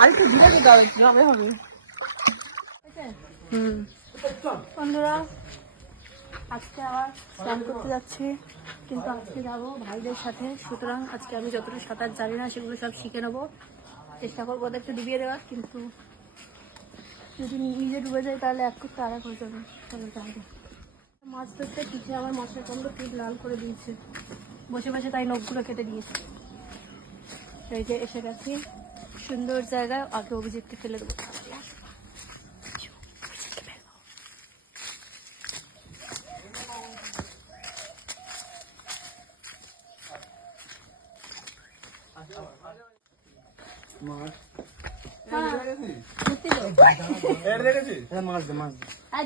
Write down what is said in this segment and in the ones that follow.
আরেকটু ধীরে দাও, হবে হবে। বন্ধুরা আজকে আবার স্নান করতে যাচ্ছি, কিন্তু আজকে যাবো ভাইদের সাথে। সুতরাং আজকে আমি যতটা সাঁতার জানি না সেগুলো সব শিখে নেবো, চেষ্টা করবো ওদেরকে ডুবিয়ে দেওয়ার। কিন্তু যদি নিজে ডুবে যায় তাহলে এক করতে আর এক হয়ে যাবে। চলো যাবে মাছ ধরতে পিছিয়ে আমার মশার কন্দ ঠিক লাল করে দিয়েছে, বসে বসে তাই নখগুলো কেটে দিয়েছে। এই যে এসে গেছি সুন্দর জায়গায়, আগে অভিজিৎকে ফেলে দেবো।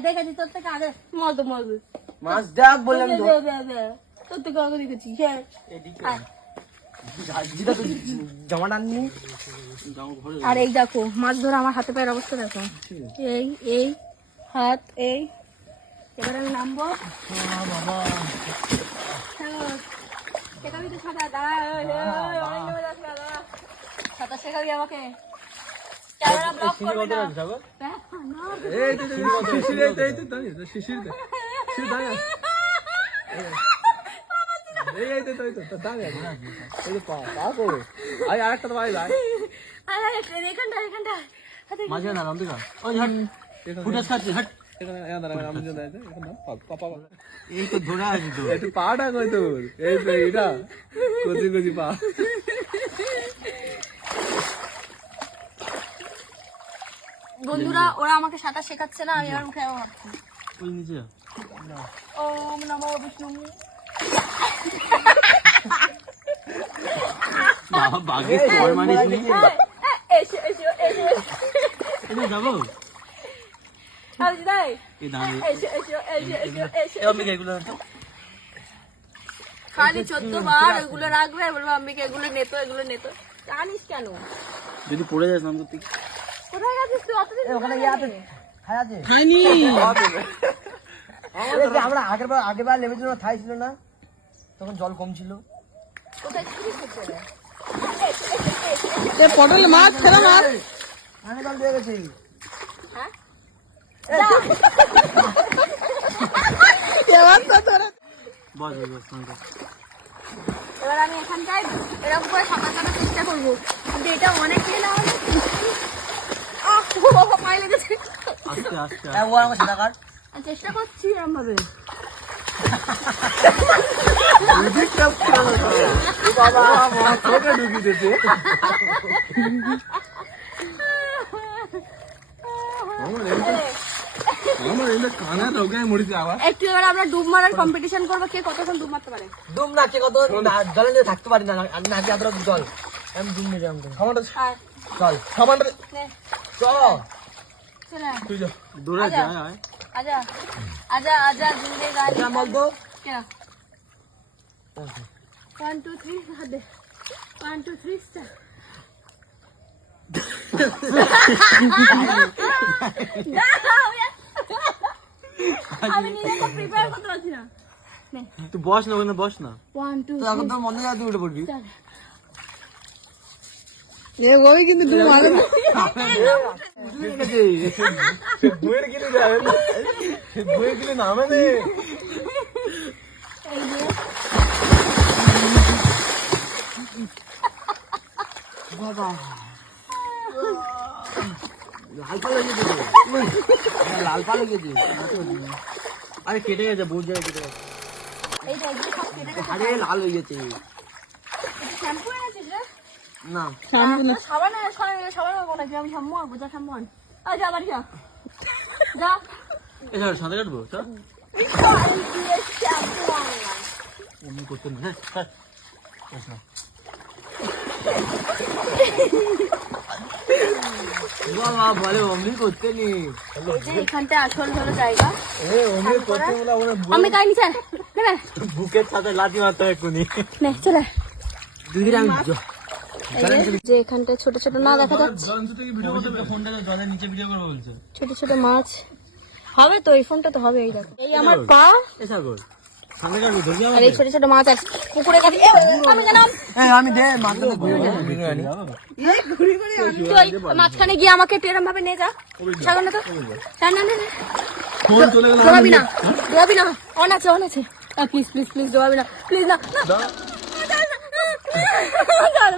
দেখেছি তোর থেকে আগে মজা মজা মাছ দেখ বললাম তো, তোর থেকে আগে দেখেছি। জামাটা আননি। আর এই দেখো মাছ ধরা আমার হাতে পায়ের অবস্থা দেখো, এই এই হাত এই। এবার আমি নামবো। সাঁতার শেখাবি আমাকে, ক্যামেরা ব্লক করবি না। পাটা কই তোর, এই তো এইটা কচি কচি পা। বন্ধুরা ওরা আমাকে সাঁতার শেখাচ্ছে না, আমি আর উঠে যাবো ভাবছি। ওম নমো বিষ্ণু। এসো এসো এসো যাবো খালি 14 বার ওইগুলো রাখবে, বলবো আম্মিকে এগুলো নেতো এগুলো নেতো। জানিস কেন যদি পড়ে যায় স্নান করতে? কোথায় গেছিস তুই অতদিন? ওখানে খাইনি। আমরা আগেরবার নেমেছিলাম, থাই ছিল না, তখন জল কম ছিল। কোথায় ছিলিস তোরা? পটল মাছ খেলা মাছ আমি জল দিয়ে গেছি। হ্যাঁ এবার আমি এখানটায় এরকম করে সাঁতার কাটার চেষ্টা করবো, কিন্তু এটা অনেক ইয়ে না হলে পায়ে লেগেছে। চেষ্টা করছি এরকম ভাবে। একটু এবার আমরা ডুব মারার কম্পিটিশন করবো, কে কতক্ষণ ডুব মারতে পারে। ডুব না, কে কত জলে নিয়ে থাকতে পারি না, নাকি এত জল আমি ডুব নিয়ে যাবো। চল চল দূরে যায়। আজা আজা আজা জিন্দে গাড়ি বলতো 1 2 3 হাত দে 1 2 3 স্টার্ট। আমি নিজেকে প্রিপেয়ার করতে পারছি না। তুই বস না, ওখানে বস না। 1 2 তো এখন তোর মনে হয় তুই উঠে পড়বি। কিন্তু নামে দে বাবা, লাল পা লেগে গেছে, লাল পা লেগে গেছে। আরে কেটে গেছে, বহুত জায়গায় কেটে গেছে। আরে লাল হয়ে গেছে। শ্যাম্পু এনেছিস রে? না সাবান নাকি? আমি শ্যাম্পু আনবো, যা শ্যাম্পু আন। যা বাড়ি যা যা। এসব সাঁতার কাটবো এমনি করতে না। বাবা বলে অমনি করতে নি, এখানটা আসল হলো জায়গা। আমি তাই নিচে বুকের সাথে লাঠি মারতে হয় কোনি। চলে আমি যে এখানটায় ছোট ছোট না দেখা যাচ্ছে, ছোট ছোট মাছ হবে তো। এই ফোনটা তো হবে। এই দেখো, এই আমার পা, আর এই ছোট ছোট মাছ আছে পুকুরে কাছে আমি জানাম আমি দে মাছটা ঘুরে ঘুরে আনি তুই মাঝখানে গিয়ে আমাকে এরম ভাবে নিয়ে যা ছাগল না তো না না না ফোন চলে গেল দোয়াবি না অন আছে প্লিজ প্লিজ প্লিজ দোয়াবি না প্লিজ না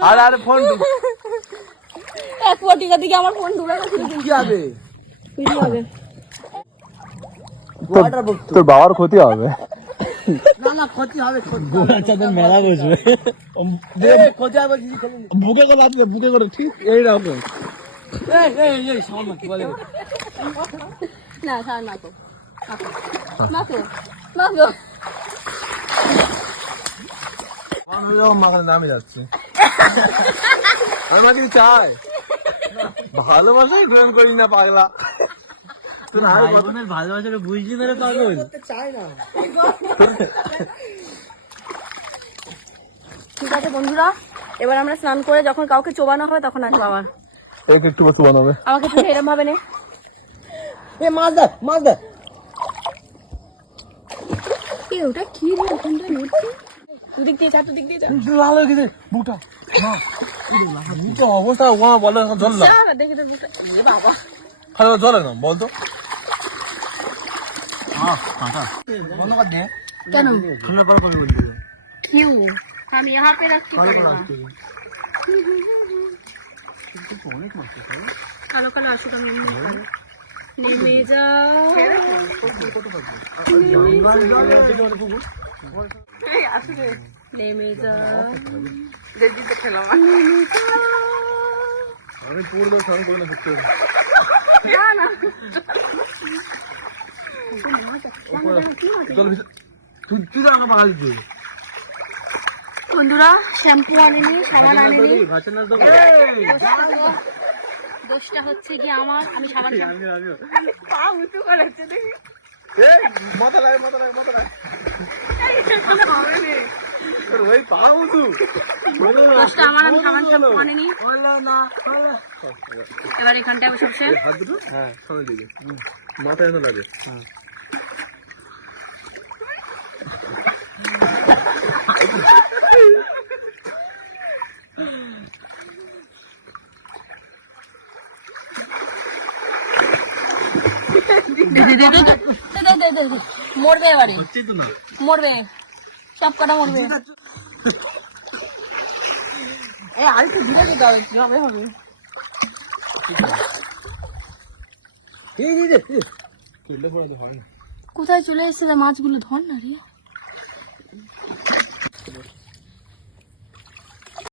আরে ফোন এক কোটিকা দিকে আমার ফোন ঢুকে গেছে কি হবে কি হবে তোর বাবার ক্ষতি হবে। না ক্ষতি হবে বাচ্চাদের মেলা বসবে, ক্ষতি হবে বুকে করে লাগবে, বুকে করে ঠিক এইরকম। এই সামনে কি বলে না স্যার না তো না তো আমি মাকে নামে যাচ্ছি, আমার কিছু চাই, ভালোবাসাই গ্রহণ করি না পাগলা। ভালোবাসাটা বুঝলি মেরে পাগল চাই না। ঠিক আছে বন্ধুরা, এবার আমরা স্নান করে যখন কাউকে চোবানো হয় তখন আসবো আবার। একটু বসে বানাবে, আমাকে একটু এরম ভাবে নে। মাছ দে ওটা কি রে ওখানটা নড়ছে? তুদিক দিয়ে যা লাল হয়ে গেছে বুকটা, বুকটা অবস্থা বলে জল না, দেখে বাবা খালি জলে না বলতো। বন্ধ কর দে কেন শুনে পর কবি বলতে क्यों हम यहाँ पे रखते हैं কালো কালো আসুক আমি নেমে যাও নেমে যাও আমি পুরো স্নান করে না সত্যি, তুই আমার মাছ দিয়ে বন্ধুরা শ্যাম্পু আনেনি সাবান আনেনি ঘাসের নাচ দেবো, দোষটা হচ্ছে যে আমার আমি সাবান মাথা লাগে ওই পাও তু দোষটা আমার আমি সাবান শ্যাম্পু আনেনি এবার এখানটায় বসে বসে হাত দুটো, হ্যাঁ সামনের দিকে, মাথায় এনে লাগে। মরবে এবারে মরবে সব কটা মরবে আরেকটু ধীরে যেতে হবে হবে কোথায় চলে এসেছে মাছগুলো ধর না রে